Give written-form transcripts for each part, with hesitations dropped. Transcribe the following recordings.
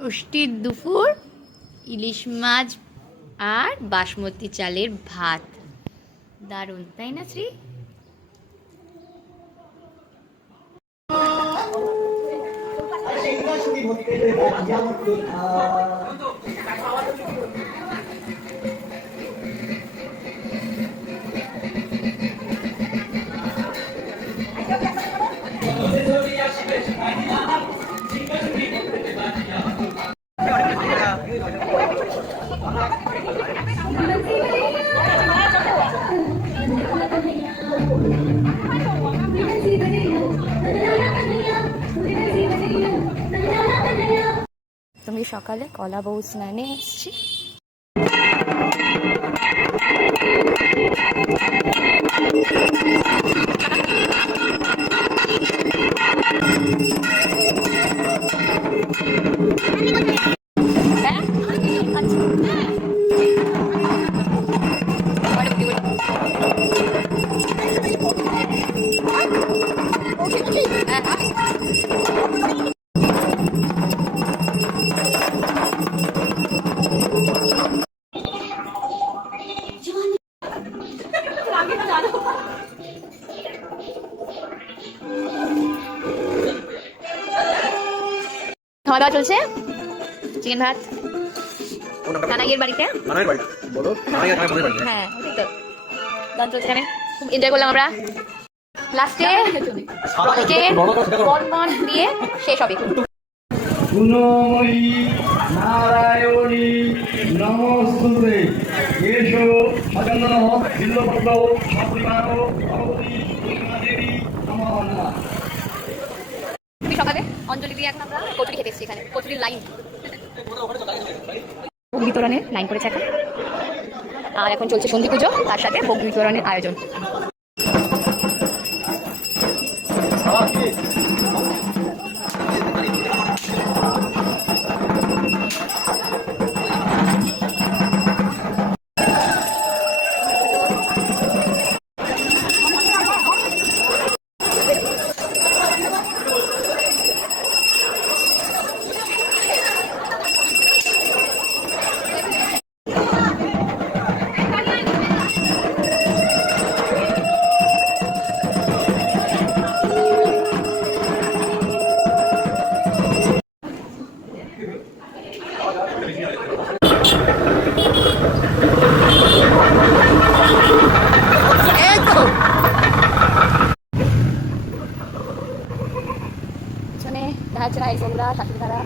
ষষ্ঠীর দুপুর ইলিশ মাছ আর বাসমতি চালের ভাত, দারুণ তাই না শ্রী? তুমি সকালে কলা বউ স্নানে এসছি। খাওয়া দাওয়া চলছে, চিকেন ভাত কানাইয়ের বাড়িতে। হ্যাঁ ঠিক তো, গান চলছে এখানে, খুব এনজয় করলাম আমরা। লাস্টে বর্মন দিয়ে শেষ হবে। গুণময়ী নারায়ণী নমস্তুতে, এসো সচন্দন বিল্লপত্র সপ্রিমাণ ভগবতী দেবী নমঃ। তুমি সকালে অঞ্জলি দিয়ে এখন আমরা কচুরি খেতে এসেছি, এখানে কচুরির লাইন, ভোগ বিতরণের লাইন পড়েছে এখন। আর এখন চলছে সন্ধি পুজো, তার সাথে ভোগ বিতরণের আয়োজন। তোমরা শাশুড়ি দ্বারা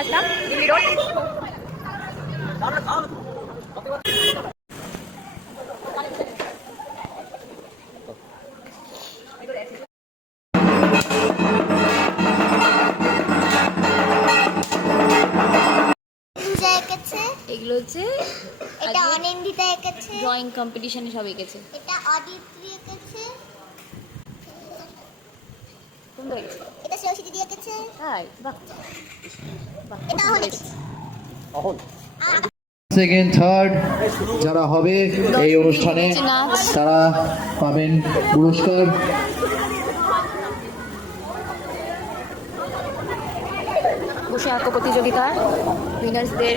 আসলাম দিল্লি রোড। পূজা এঁকেছে, এগুলো হচ্ছে এটা অনিন্দিতা এঁকেছে, ড্রয়িং কম্পিটিশনে সব এঁকেছে। এটা অদিতি এঁকেছে, সুন্দর এঁকেছে। এটা শ্রেয়সী দিদি এঁকেছে, তাই বাহ বাহ, এটা সুন্দর অহন এঁকেছে। সেকেন্ড থার্ড যারা হবে এই অনুষ্ঠানে তারা পাবেন পুরস্কার। বসে আঁকো প্রতিযোগিতার উইনার্সদের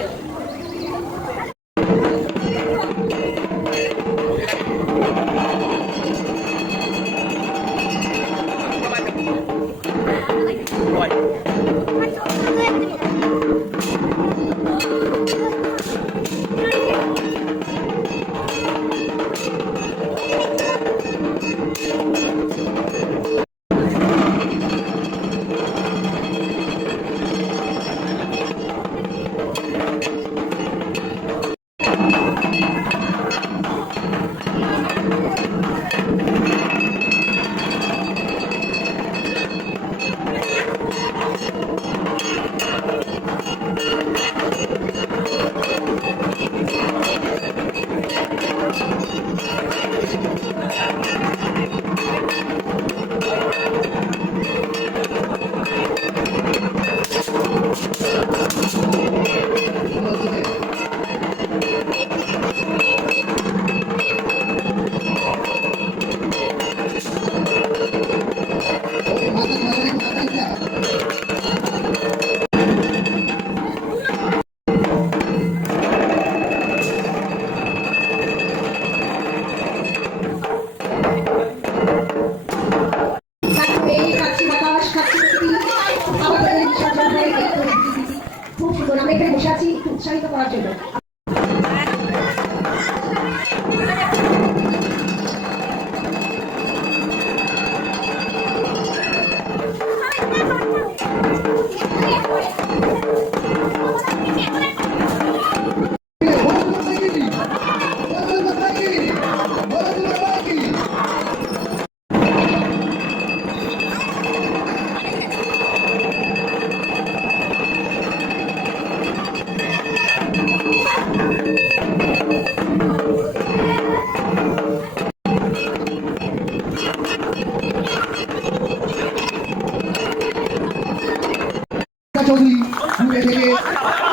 এই খাচ্ছি বাতাস খাচ্ছি আমাদের খুব সুন্দর। আমরা এখানে বসে আছি একটু উৎসাহিত করার জন্য। চৌধুরী পুরুলিয়া থেকে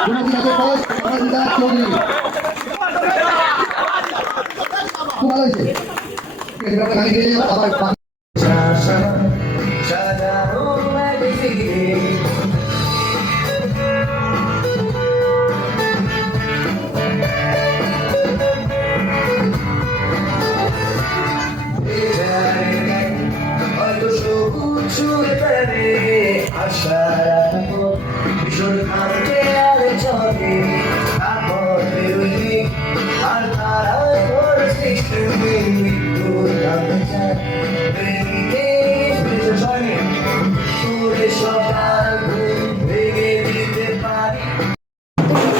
গুণাদিনাথের বস অনিন্দিতা চৌধুরী। খুব ভালো হয়েছে। গাড়ি গিয়ে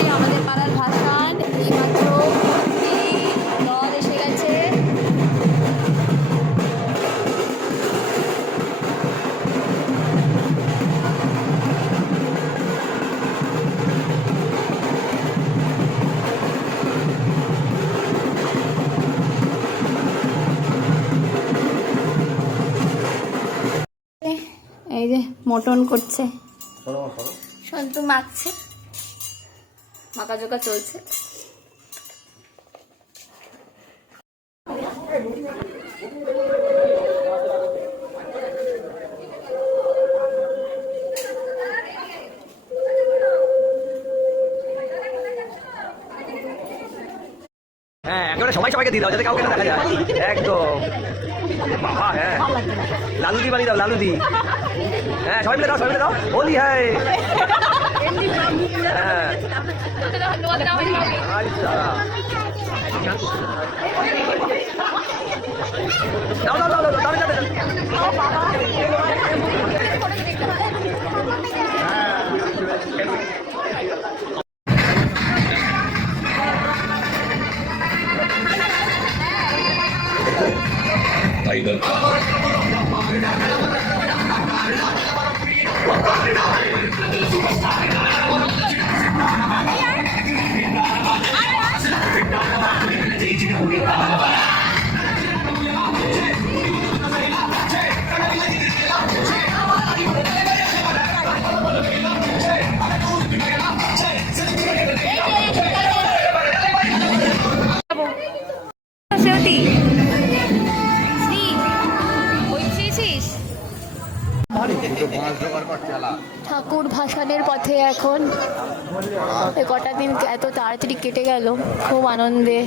আবার আমাদের পাড়ার ভাসান এইমাত্র দল এসে গেছে। এই যে মটন করছে, সন্তু মাখছে, মাখাজোকা চলছে। হ্যাঁ একেবারে সবাই সবাইকে দিয়ে দাও যাতে কাউকে না দেখা যায় একদম বাবা। হ্যাঁ লালুদি বাড়ি দাও লালুদি। হ্যাঁ সবাই মিলে দাও বলি। হ্যাঁ হ্যাঁ আচ্ছা দাও দাও দাও দাও দাও দাও শ্রেয়তী শ্রী বলছিস ঠাকুর ভাসানের পথে এখন এ কটা দিন এত তাড়াতাড়ি কেটে গেল, খুব আনন্দে।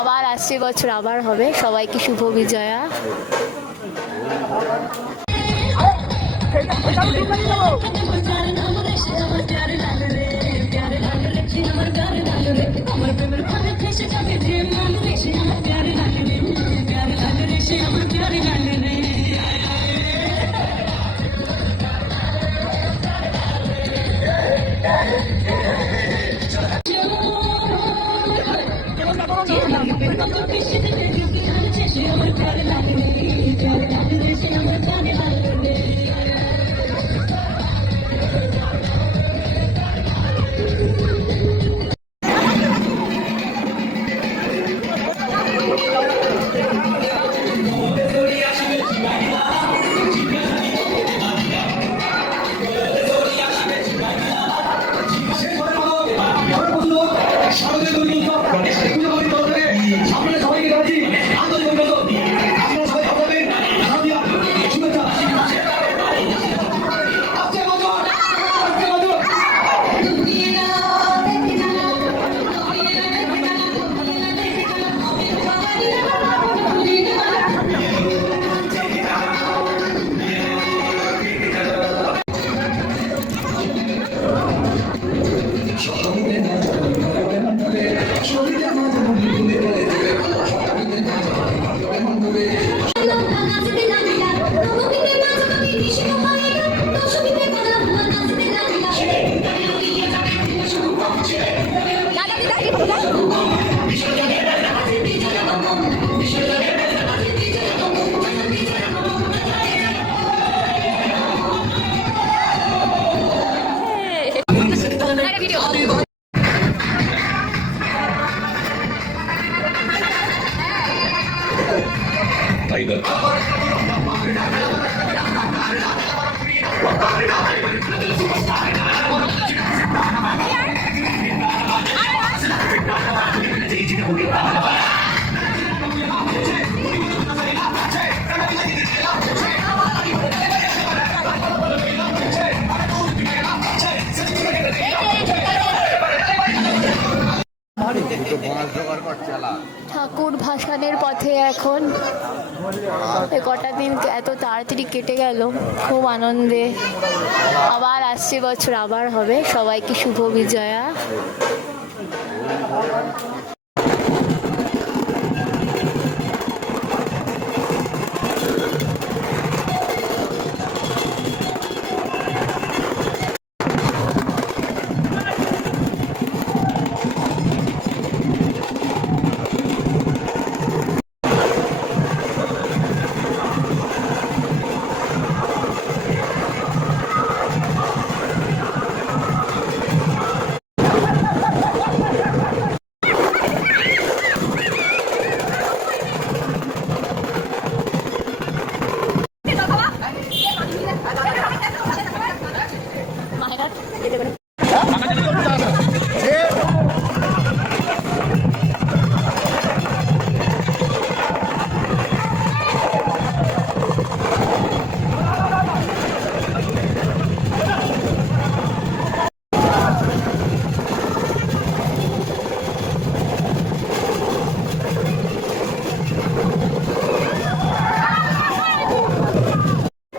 আবার আসছে বছর, আবার হবে। সবাইকে শুভ বিজয়া। ঠাকুর ভাসানের পথে এখন এ কটা দিন এত তাড়াতাড়ি কেটে গেল, খুব আনন্দে। আবার আসছে বছর, আবার হবে। সবাইকে শুভ বিজয়া।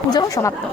পুজো সমাপ্ত।